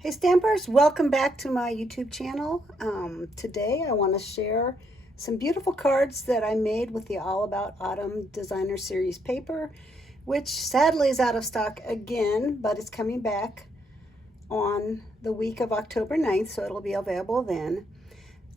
Hey Stampers, welcome back to my YouTube channel. Today I want to share some beautiful cards that I made with the All About Autumn Designer Series paper, which sadly is out of stock again, but it's coming back on the week of October 9th, so it'll be available then.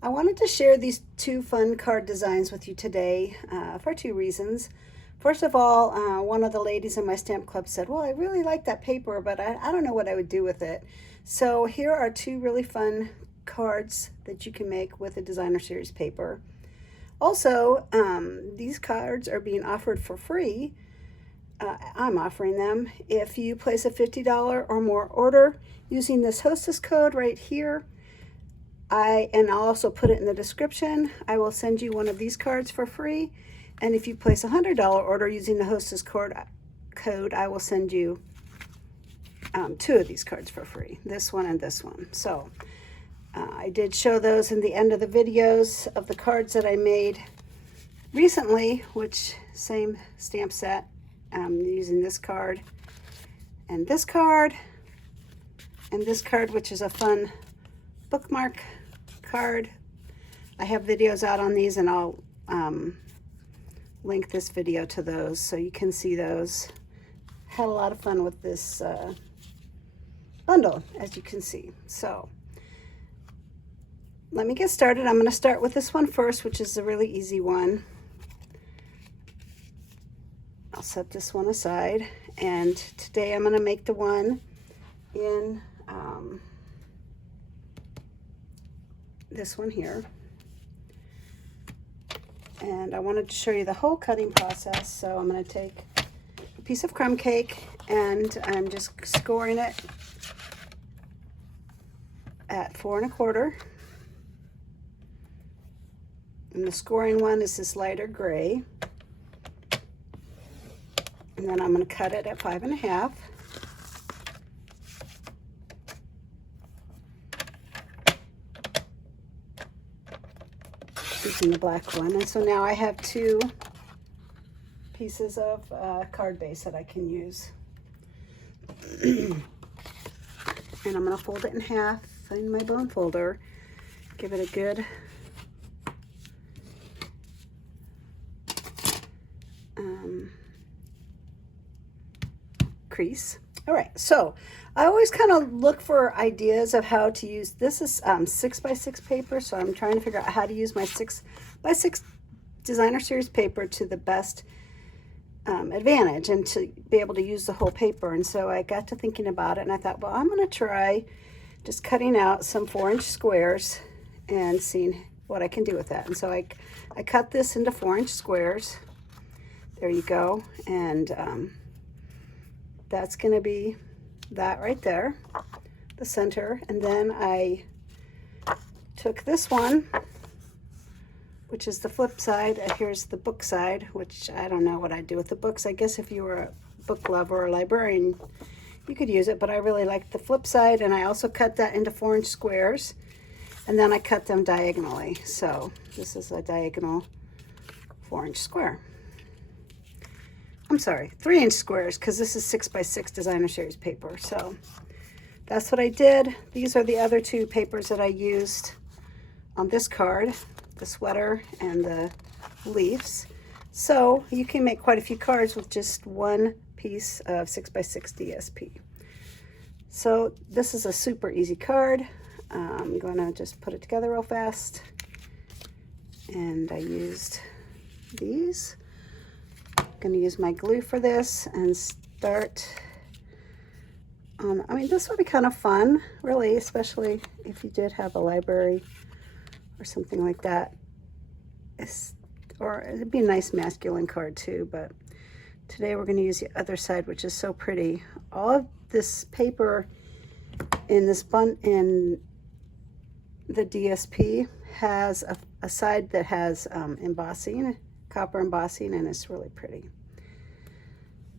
I wanted to share these two fun card designs with you today for two reasons. First of all, one of the ladies in my stamp club said, well, I really like that paper, but I don't know what I would do with it. So here are two really fun cards that you can make with a designer series paper. Also, these cards are being offered for free. I'm offering them if you place a $50 or more order using this hostess code right here. I'll also put it in the description. I will send you one of these cards for free. And if you place a $100 order using the hostess code, I will send you two of these cards for free, this one and this one. So I did show those in the end of the videos of the cards that I made recently, which same stamp set, using this card, and this card, which is a fun bookmark card. I have videos out on these, and I'll link this video to those so you can see those. Had a lot of fun with this bundle, as you can see. So let me get started. I'm going to start with this one first, which is a really easy one. I'll set this one aside, and today I'm going to make the one in this one here. And I wanted to show you the whole cutting process, so I'm going to take a piece of crumb cake and I'm just scoring it at 4 1/4. And the scoring one is this lighter gray. And then I'm going to cut it at 5 1/2. Using the black one. And so now I have two pieces of card base that I can use. And I'm going to fold it in half in my bone folder, give it a good crease. All right, so I always kind of look for ideas of how to use, this is 6x6 paper, so I'm trying to figure out how to use my 6x6 designer series paper to the best advantage and to be able to use the whole paper. And so I got to thinking about it, and I thought, well, I'm going to try just cutting out some 4-inch squares and seeing what I can do with that. And so I cut this into 4-inch squares. There you go. And that's going to be that right there, the center. And then I took this one, which is the flip side. Here's the book side, which I don't know what I'd do with the books. I guess if you were a book lover or a librarian, you could use it, but I really like the flip side. And I also cut that into 4-inch squares, and then I cut them diagonally. So this is a diagonal 4-inch square. I'm sorry, 3-inch squares, because this is 6x6 designer series paper. So that's what I did. These are the other two papers that I used on this card, the sweater and the leaves. So you can make quite a few cards with just one piece of 6x6 DSP. So this is a super easy card. I'm going to just put it together real fast. And I used these. Going to use my glue for this and start on, I mean, this would be kind of fun, really, especially if you did have a library or something like that. Or it'd be a nice masculine card too, but today we're going to use the other side, which is so pretty. All of this paper in this in the DSP has a side that has embossing, copper embossing, and it's really pretty.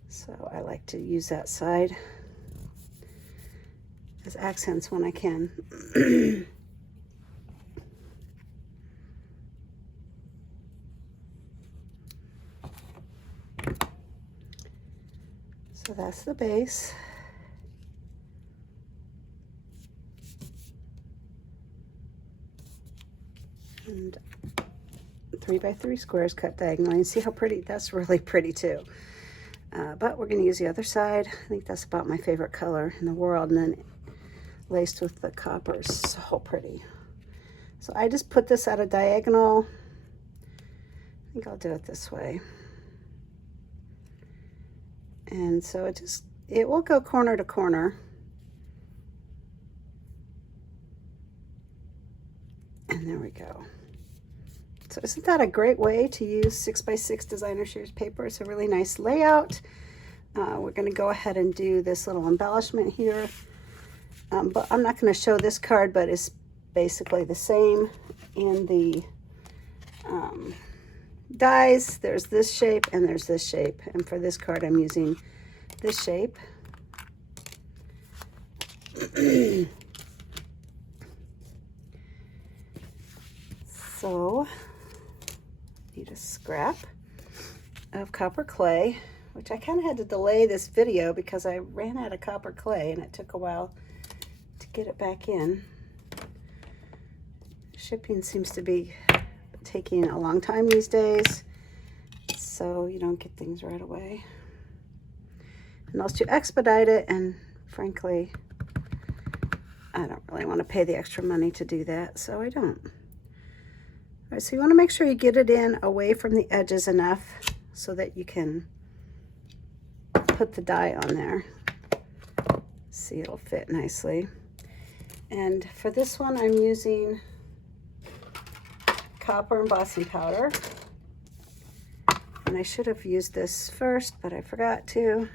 So I like to use that side as accents when I can. So that's the base. And 3 by 3 squares cut diagonally. And see how pretty? That's really pretty too. But we're going to use the other side. I think that's about my favorite color in the world. And then laced with the copper. So pretty. So I just put this at a diagonal. I think I'll do it this way. And so it will go corner to corner. And there we go. So isn't that a great way to use 6 by 6 designer series paper? It's a really nice layout. We're going to go ahead and do this little embellishment here. But I'm not going to show this card, but it's basically the same in the dies. There's this shape and there's this shape. And for this card, I'm using this shape. So, need a scrap of copper clay, which I kind of had to delay this video because I ran out of copper clay and it took a while to get it back in. Shipping seems to be taking a long time these days, so you don't get things right away. And also to expedite it, and frankly, I don't really want to pay the extra money to do that, so I don't. All right, so you want to make sure you get it in away from the edges enough so that you can put the die on there. See, it'll fit nicely. And for this one, I'm using copper embossing powder. And I should have used this first, but I forgot to,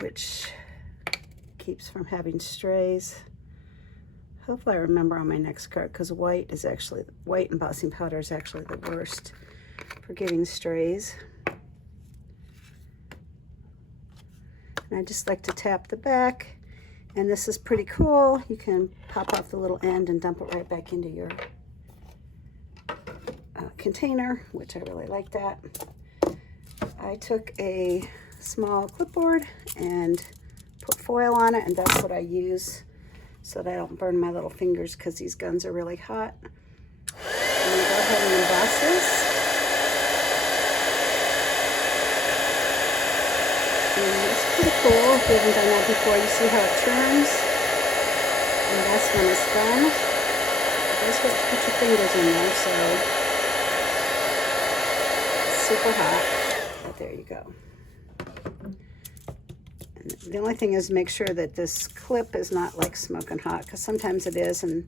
which keeps from having strays. Hopefully I remember on my next card, because white embossing powder is actually the worst for getting strays. And I just like to tap the back, and this is pretty cool. You can pop off the little end and dump it right back into your container, which I really like that. I took a small clipboard and put foil on it, and that's what I use so that I don't burn my little fingers, because these guns are really hot. I'm going to go ahead and emboss this. And it's pretty cool. If you haven't done that before, you see how it turns. And that's when it's done. You just have to put your fingers in there, so it's super hot. But there you go. The only thing is make sure that this clip is not like smoking hot, because sometimes it is, and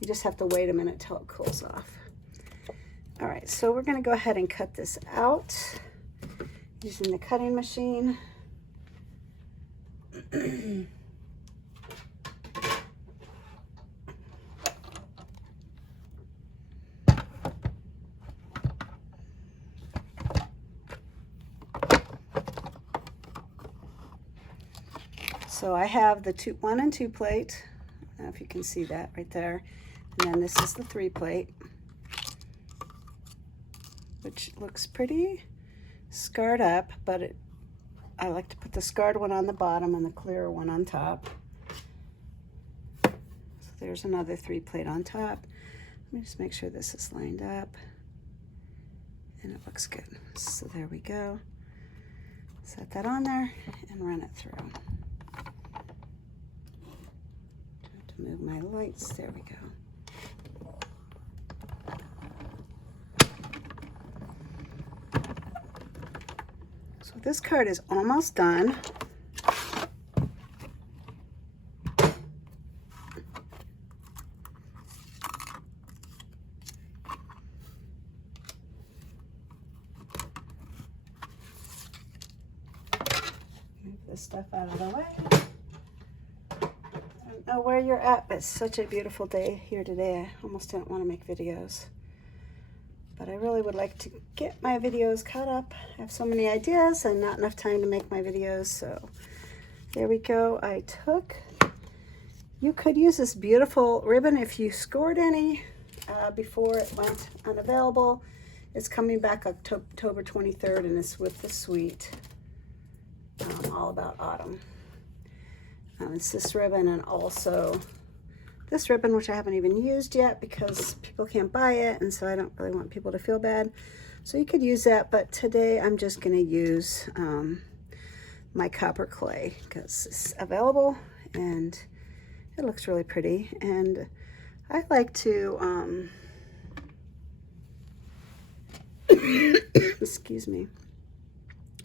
you just have to wait a minute till it cools off. All right, so we're going to go ahead and cut this out using the cutting machine. So I have the 1 and 2 plate. I don't know if you can see that right there. And then this is the 3 plate, which looks pretty scarred up, but I like to put the scarred one on the bottom and the clear one on top. So there's another 3 plate on top. Let me just make sure this is lined up. And it looks good. So there we go. Set that on there and run it through. Move my lights, there we go. So this card is almost done. Move this stuff out of the way. Know where you're at, but it's such a beautiful day here today. I almost didn't want to make videos, but I really would like to get my videos caught up. I have so many ideas and not enough time to make my videos, so there we go. You could use this beautiful ribbon if you scored any before it went unavailable. It's coming back October 23rd, and it's with the suite All About Autumn. It's this ribbon and also this ribbon, which I haven't even used yet because people can't buy it, and so I don't really want people to feel bad. So you could use that, but today I'm just going to use my copper clay because it's available and it looks really pretty. And I like to, excuse me,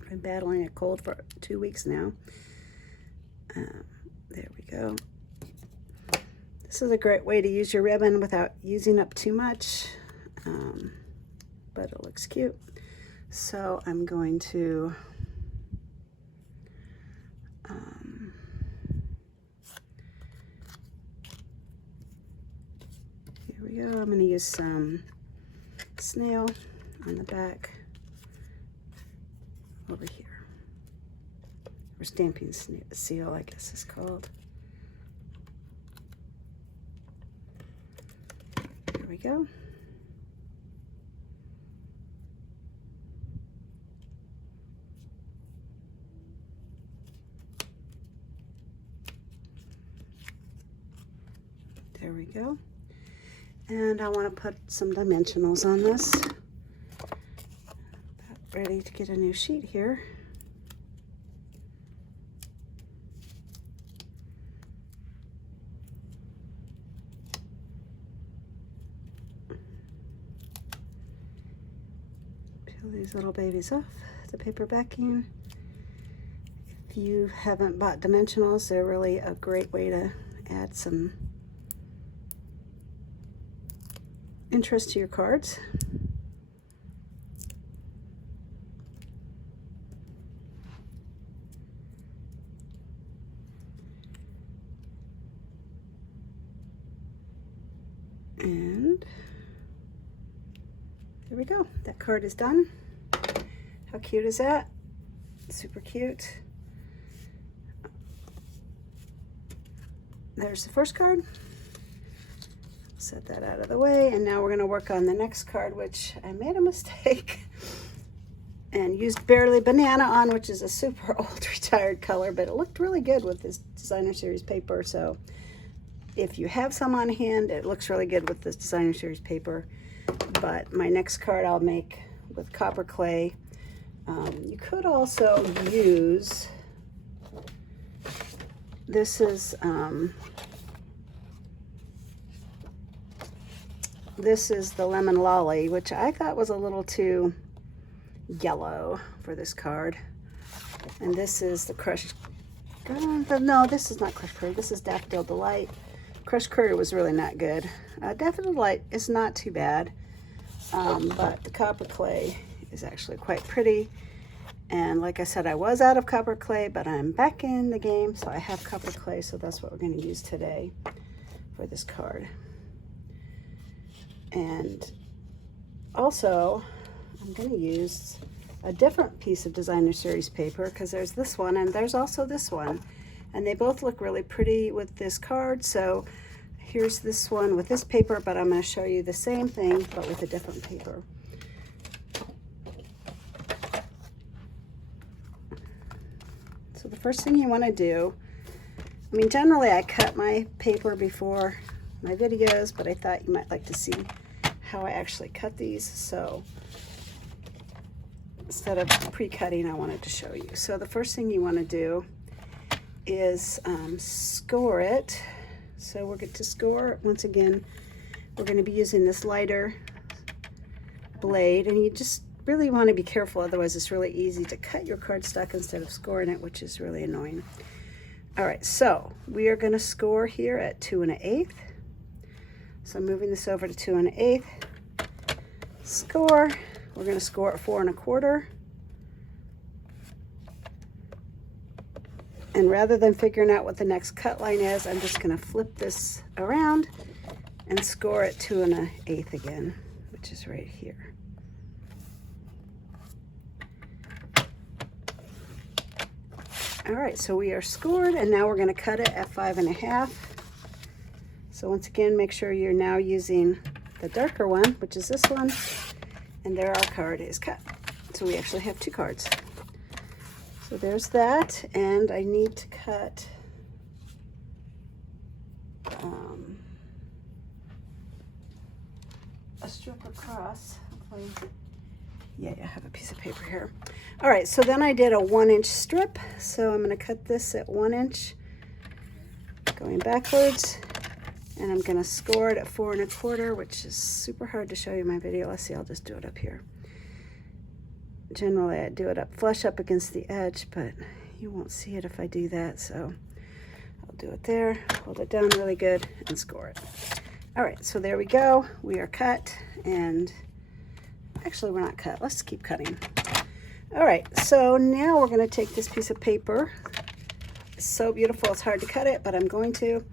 I've been battling a cold for 2 weeks now. There we go. This is a great way to use your ribbon without using up too much, but it looks cute. So I'm going to here we go. I'm going to use some snail on the back over here, or stamping seal, I guess it's called. There we go. There we go. And I want to put some dimensionals on this. About ready to get a new sheet here. Peel these little babies off the paper backing. If you haven't bought dimensionals, they're really a great way to add some interest to your cards. And there we go. That card is done. How cute is that? Super cute. There's the first card. Set that out of the way, and now we're going to work on the next card, which I made a mistake and used Barely Banana on, which is a super old retired color, but it looked really good with this designer series paper. So if you have some on hand, it looks really good with this designer series paper. But my next card I'll make with copper clay. You could also use, this is the Lemon Lolly, which I thought was a little too yellow for this card. And this is the Crushed, no, this is not Crushed Curry, this is Daffodil Delight. Crushed Curry was really not good. Daffodil Delight is not too bad, but the copper clay is actually quite pretty. And like I said, I was out of copper clay, but I'm back in the game, so I have copper clay, so that's what we're going to use today for this card. And also, I'm going to use a different piece of designer series paper, because there's this one and there's also this one, and they both look really pretty with this card. So here's this one with this paper, but I'm going to show you the same thing but with a different paper. So the first thing you want to do, I mean, generally I cut my paper before my videos, but I thought you might like to see how I actually cut these. So instead of pre-cutting, I wanted to show you. So the first thing you want to do is score it. So we're going to score, once again, we're going to be using this lighter blade, and you just really want to be careful, otherwise it's really easy to cut your cardstock instead of scoring it, which is really annoying. All right, so we are going to score here at 2 1/8. So I'm moving this over to 2 1/8. Score. We're going to score at 4 1/4. And rather than figuring out what the next cut line is, I'm just going to flip this around and score at 2 1/8 again, which is right here. All right, so we are scored, and now we're going to cut it at 5 1/2. So once again, make sure you're now using the darker one, which is this one, and there our card is cut. So we actually have 2 cards. So there's that, and I need to cut a strip across. Hopefully, yeah, I have a piece of paper here. All right, so then I did a 1-inch strip. So I'm going to cut this at 1 inch, going backwards, and I'm going to score it at 4 1/4, which is super hard to show you in my video. Let's see, I'll just do it up here. Generally, I do it up flush up against the edge, but you won't see it if I do that. So I'll do it there, hold it down really good, and score it. All right, so there we go. We are cut, and actually, we're not cut. Let's keep cutting. All right, so now we're going to take this piece of paper. It's so beautiful, it's hard to cut it, but I'm going to.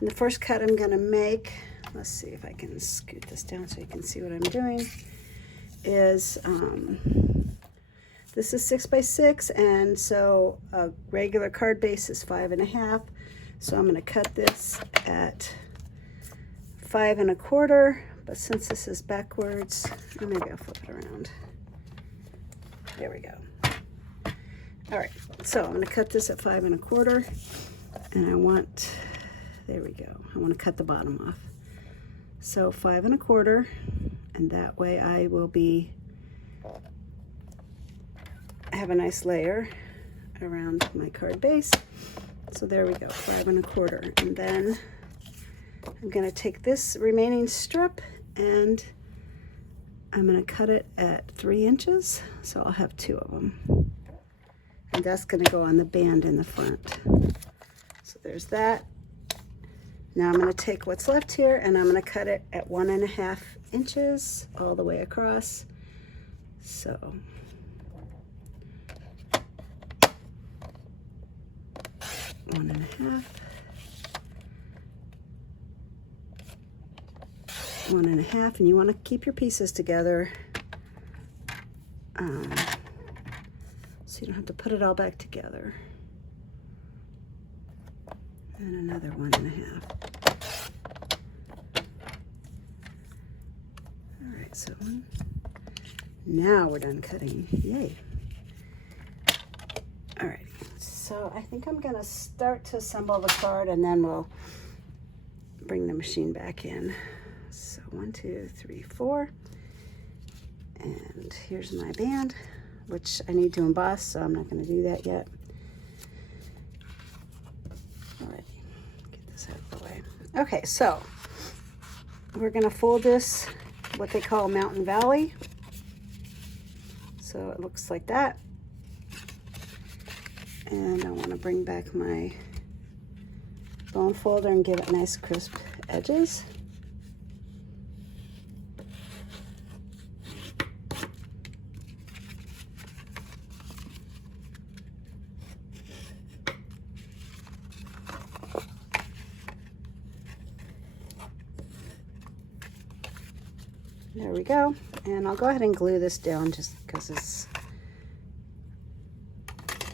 And the first cut I'm going to make, let's see if I can scoot this down so you can see what I'm doing, is this is 6 by 6, and so a regular card base is 5 1/2. So I'm going to cut this at 5 1/4, but since this is backwards, or maybe I'll flip it around. There we go. All right, so I'm going to cut this at 5 1/4, and I want, there we go, I want to cut the bottom off. So 5 1/4, and that way I will have a nice layer around my card base. So there we go, 5 1/4, and then I'm going to take this remaining strip and I'm going to cut it at 3 inches, so I'll have 2 of them. And that's going to go on the band in the front. So there's that. Now I'm going to take what's left here and I'm going to cut it at 1 1/2 inches all the way across. So one and a half, 1 1/2, and you want to keep your pieces together so you don't have to put it all back together. And another 1 1/2. All right, so now we're done cutting. Yay. All right, so I think I'm going to start to assemble the card and then we'll bring the machine back in. So 1 2 3 4, and here's my band, which I need to emboss, so I'm not going to do that yet. All right, get this out of the way. Okay, so we're going to fold this what they call Mountain Valley. So it looks like that. And I want to bring back my bone folder and give it nice crisp edges. There we go. And I'll go ahead and glue this down just because it's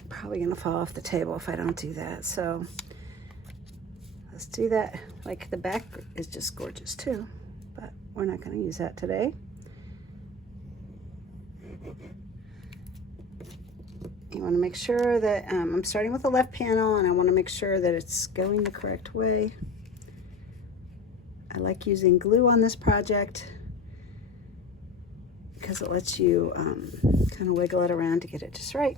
probably going to fall off the table if I don't do that. So let's do that. Like, the back is just gorgeous too, but we're not going to use that today. You want to make sure that I'm starting with the left panel, and I want to make sure that it's going the correct way. I like using glue on this project because it lets you kind of wiggle it around to get it just right.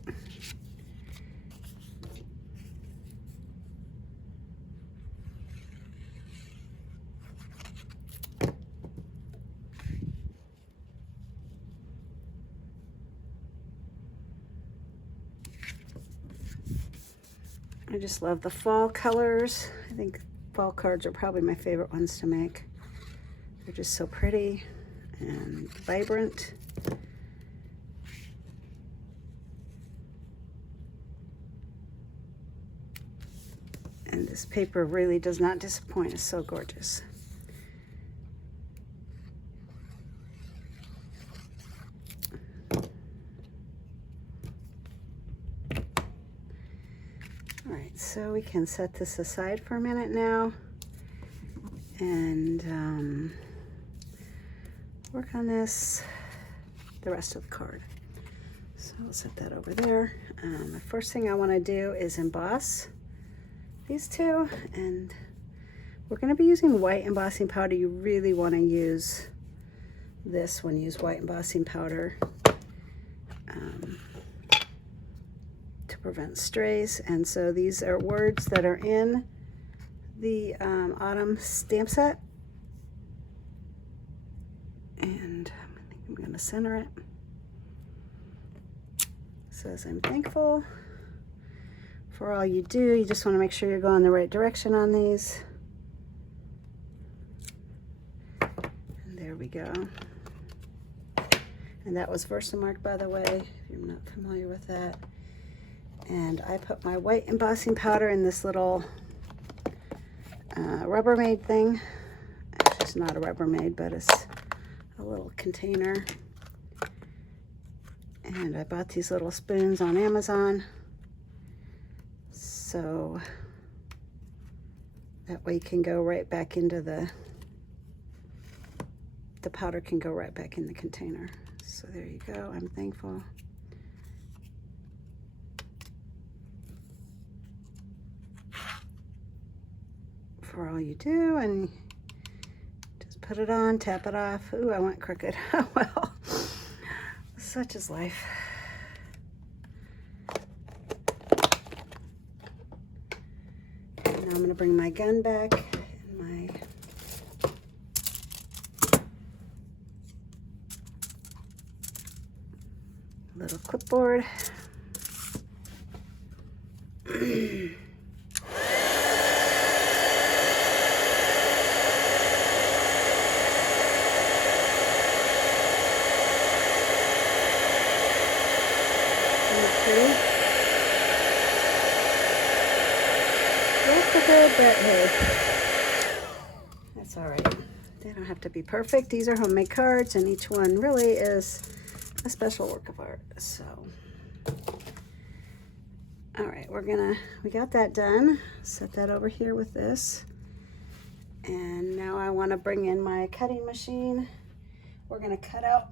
I just love the fall colors. I think fall cards are probably my favorite ones to make. They're just so pretty and vibrant. And this paper really does not disappoint. It's so gorgeous. All right, so we can set this aside for a minute now and work on this, the rest of the card. So I'll set that over there. The first thing I want to do is emboss these two, and we're going to be using white embossing powder. You really want to use this when you use white embossing powder to prevent strays. And so these are words that are in the autumn stamp set. And I think I'm going to center it. It says, I'm thankful for all you do. You just want to make sure you're going the right direction on these. And there we go. And that was Versamark, by the way, if you're not familiar with that. And I put my white embossing powder in this little Rubbermaid thing. Actually, it's not a Rubbermaid, but it's a little container. And I bought these little spoons on Amazon. So that way you can go right back into the powder can go right back in the container. So there you go. I'm thankful. For all you do, and just put it on, tap it off. Ooh, I went crooked. Well, such is life. And now I'm going to bring my gun back and my little clipboard. But hey, that's all right. They don't have to be perfect. These are homemade cards, and each one really is a special work of art. So, all right, we got that done. Set that over here with this. And now I want to bring in my cutting machine. We're going to cut out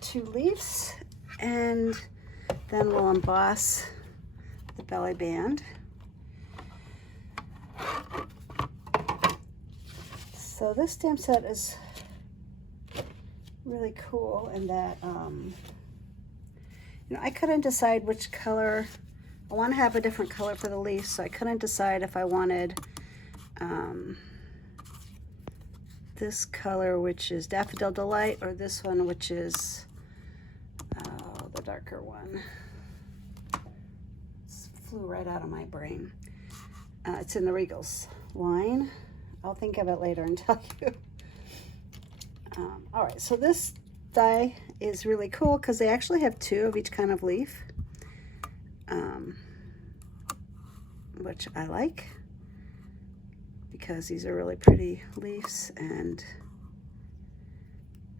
2 leaves, and then we'll emboss the belly band. So this stamp set is really cool in that, you know, I couldn't decide which color. I want to have a different color for the leaves, so I couldn't decide if I wanted this color, which is Daffodil Delight, or this one, which is the darker one. It flew right out of my brain. It's in the Regals line. I'll think of it later and tell you. All right, so this die is really cool because they actually have 2 of each kind of leaf, which I like because these are really pretty leaves, and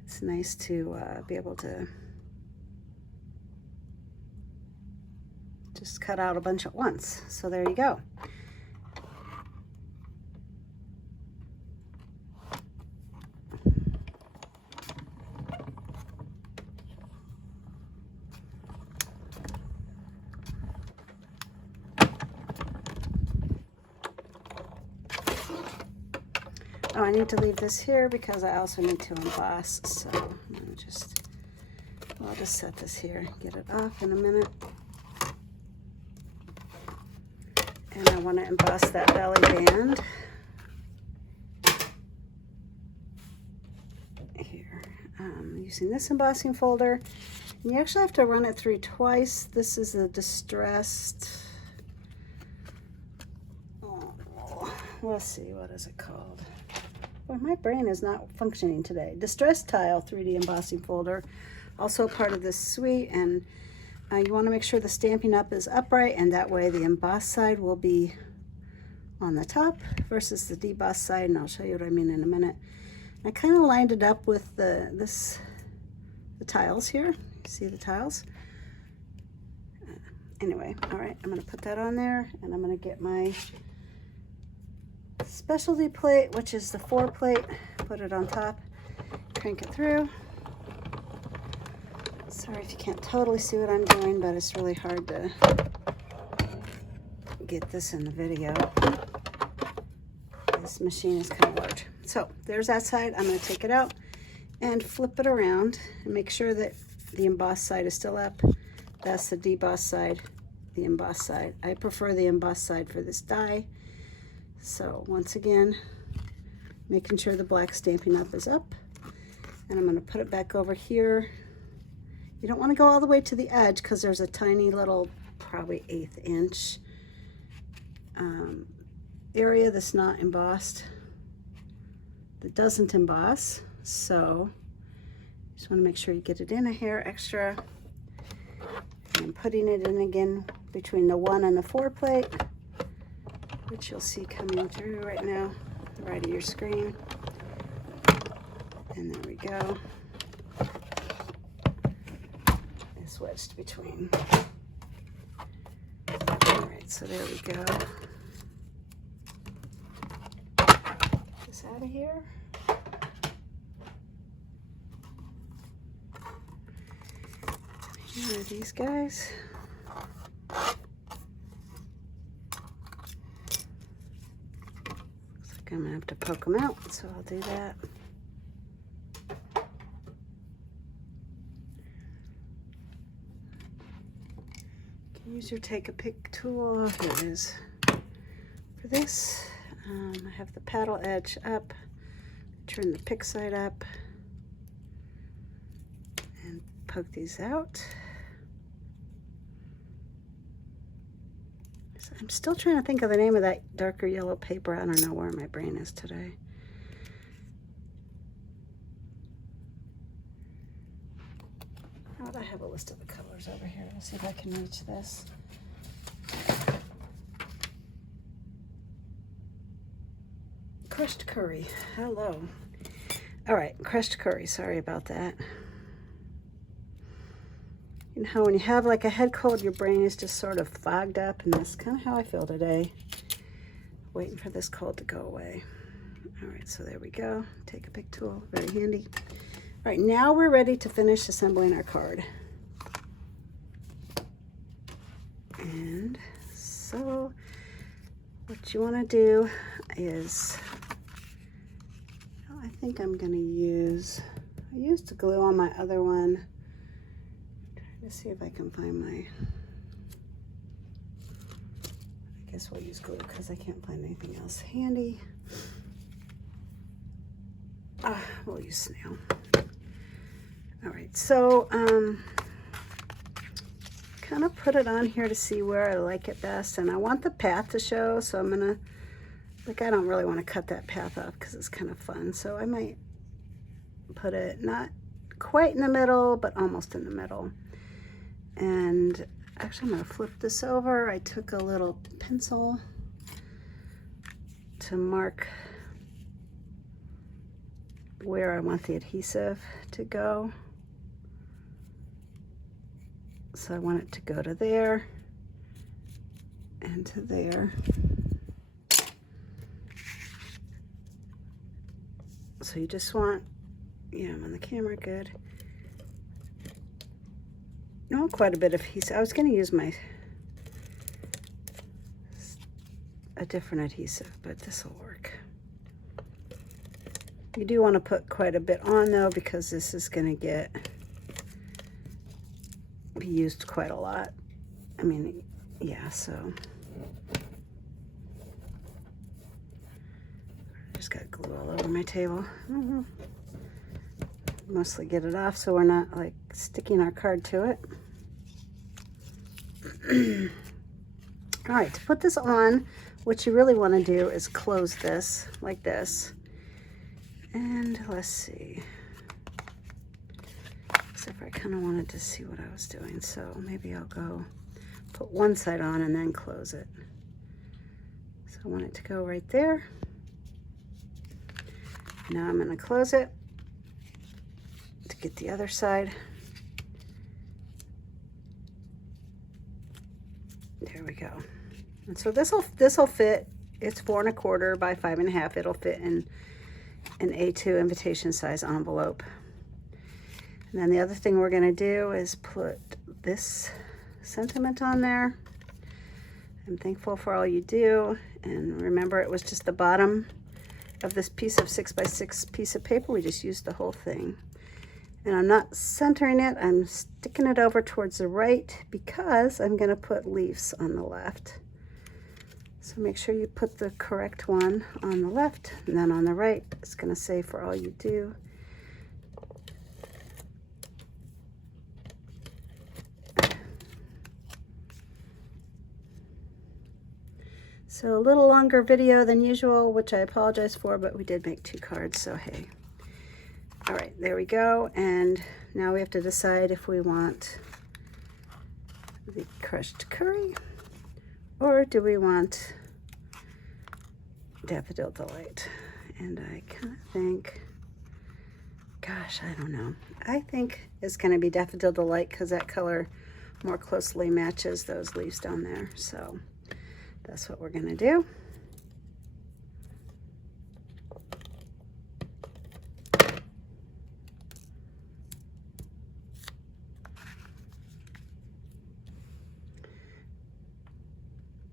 it's nice to be able to just cut out a bunch at once. So there you go. Oh, I need to leave this here because I also need to emboss, so I'll just set this here, get it off in a minute. And I want to emboss that belly band here. Using this embossing folder. And you actually have to run it through twice. This is a distressed, let's see, what is it called? Well, my brain is not functioning today. Distressed Tile 3D embossing folder, also part of this suite, and you want to make sure the Stampin' Up is upright, and that way the embossed side will be on the top versus the debossed side, and I'll show you what I mean in a minute. I kind of lined it up with the tiles here. See the tiles? Anyway, all right, I'm going to put that on there, and I'm going to get my specialty plate, which is the 4 plate, put it on top, crank it through. Sorry if you can't totally see what I'm doing, but it's really hard to get this in the video. This machine is kind of large. So there's that side. I'm going to take it out and flip it around and make sure that the embossed side is still up. That's the debossed side, the embossed side. I prefer the embossed side for this die. So once again, making sure the black Stampin' Up! Is up. And I'm going to put it back over here. You don't want to go all the way to the edge because there's a tiny little, probably 1/8 inch area that's not embossed, that doesn't emboss. So just want to make sure you get it in a hair extra. And I'm putting it in again between the 1 and the 4 plate, which you'll see coming through right now, the right of your screen. And there we go. It's wedged between. All right, so there we go. Get this out of here. Here are these guys. Looks like I'm gonna have to poke them out, so I'll do that. Use your take a pick tool. Here it is. For this, I have the paddle edge up, turn the pick side up, and poke these out. So I'm still trying to think of the name of that darker yellow paper. I don't know where my brain is today. I have a list of the colors over here. Let's see if I can reach this. Crushed curry. Hello. All right, crushed curry. Sorry about that. You know how when you have like a head cold, your brain is just sort of fogged up, and that's kind of how I feel today. Waiting for this cold to go away. All right, so there we go. Take a pick tool. Very handy. All right, now we're ready to finish assembling our card. And so what you want to do is, I think I'm going to use, I used the glue on my other one. Trying to see if I can find my, I guess we'll use glue because I can't find anything else handy. We'll use snail. All right, so kind of put it on here to see where I like it best, and I want the path to show, so I'm gonna, like, I don't really want to cut that path off because it's kind of fun, so I might put it not quite in the middle, but almost in the middle. And actually, I'm gonna flip this over. I took a little pencil to mark where I want the adhesive to go. So I want it to go to there and to there. So you just want, yeah, I'm on the camera, good. No, quite a bit of adhesive. I was going to use a different adhesive, but this will work. You do want to put quite a bit on though, because this is going to be used quite a lot. I mean, yeah, so just got glue all over my table. Mostly get it off so we're not like sticking our card to it. All right, to put this on, what you really want to do is close this like this. And let's see. Except for I kind of wanted to see what I was doing, so maybe I'll go put one side on and then close it. So I want it to go right there. Now I'm going to close it to get the other side. There we go. And so this'll fit. It's 4 1/4 by 5 1/2. It'll fit in an A2 invitation size envelope. And then the other thing we're going to do is put this sentiment on there. I'm thankful for all you do. And remember, it was just the bottom of this piece of 6x6 piece of paper. We just used the whole thing. And I'm not centering it, I'm sticking it over towards the right because I'm going to put leaves on the left. So make sure you put the correct one on the left, and then on the right, it's going to say for all you do. So a little longer video than usual, which I apologize for, but we did make 2 cards, so hey. All right, there we go. And now we have to decide if we want the crushed curry or do we want Daffodil Delight. And I kind of think, gosh, I don't know. I think it's going to be Daffodil Delight because that color more closely matches those leaves down there. So that's what we're going to do.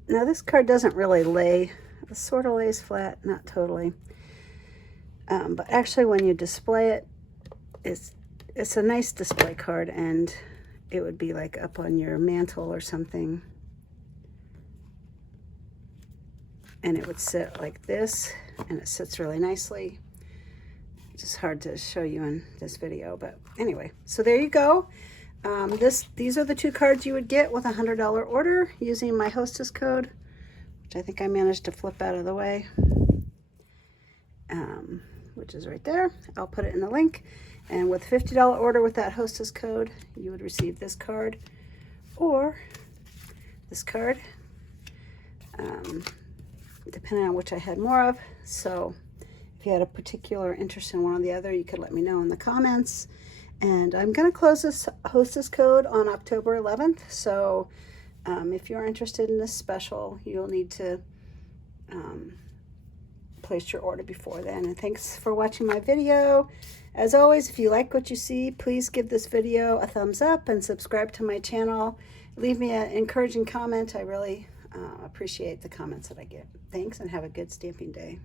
Now this card doesn't really lay, it sort of lays flat, not totally. But actually when you display it, it's a nice display card, and it would be like up on your mantle or something. And it would sit like this, and it sits really nicely. It's just hard to show you in this video, but anyway, so there you go. These are the 2 cards you would get with a $100 order using my hostess code, which I think I managed to flip out of the way, which is right there. I'll put it in the link. And with a $50 order with that hostess code, you would receive this card or this card, depending on which I had more of. So if you had a particular interest in one or the other, you could let me know in the comments. And I'm going to close this hostess code on October 11th. So if you're interested in this special, you'll need to place your order before then. And thanks for watching my video. As always, if you like what you see, please give this video a thumbs up and subscribe to my channel. Leave me an encouraging comment. I really appreciate the comments that I get. Thanks, and have a good stamping day.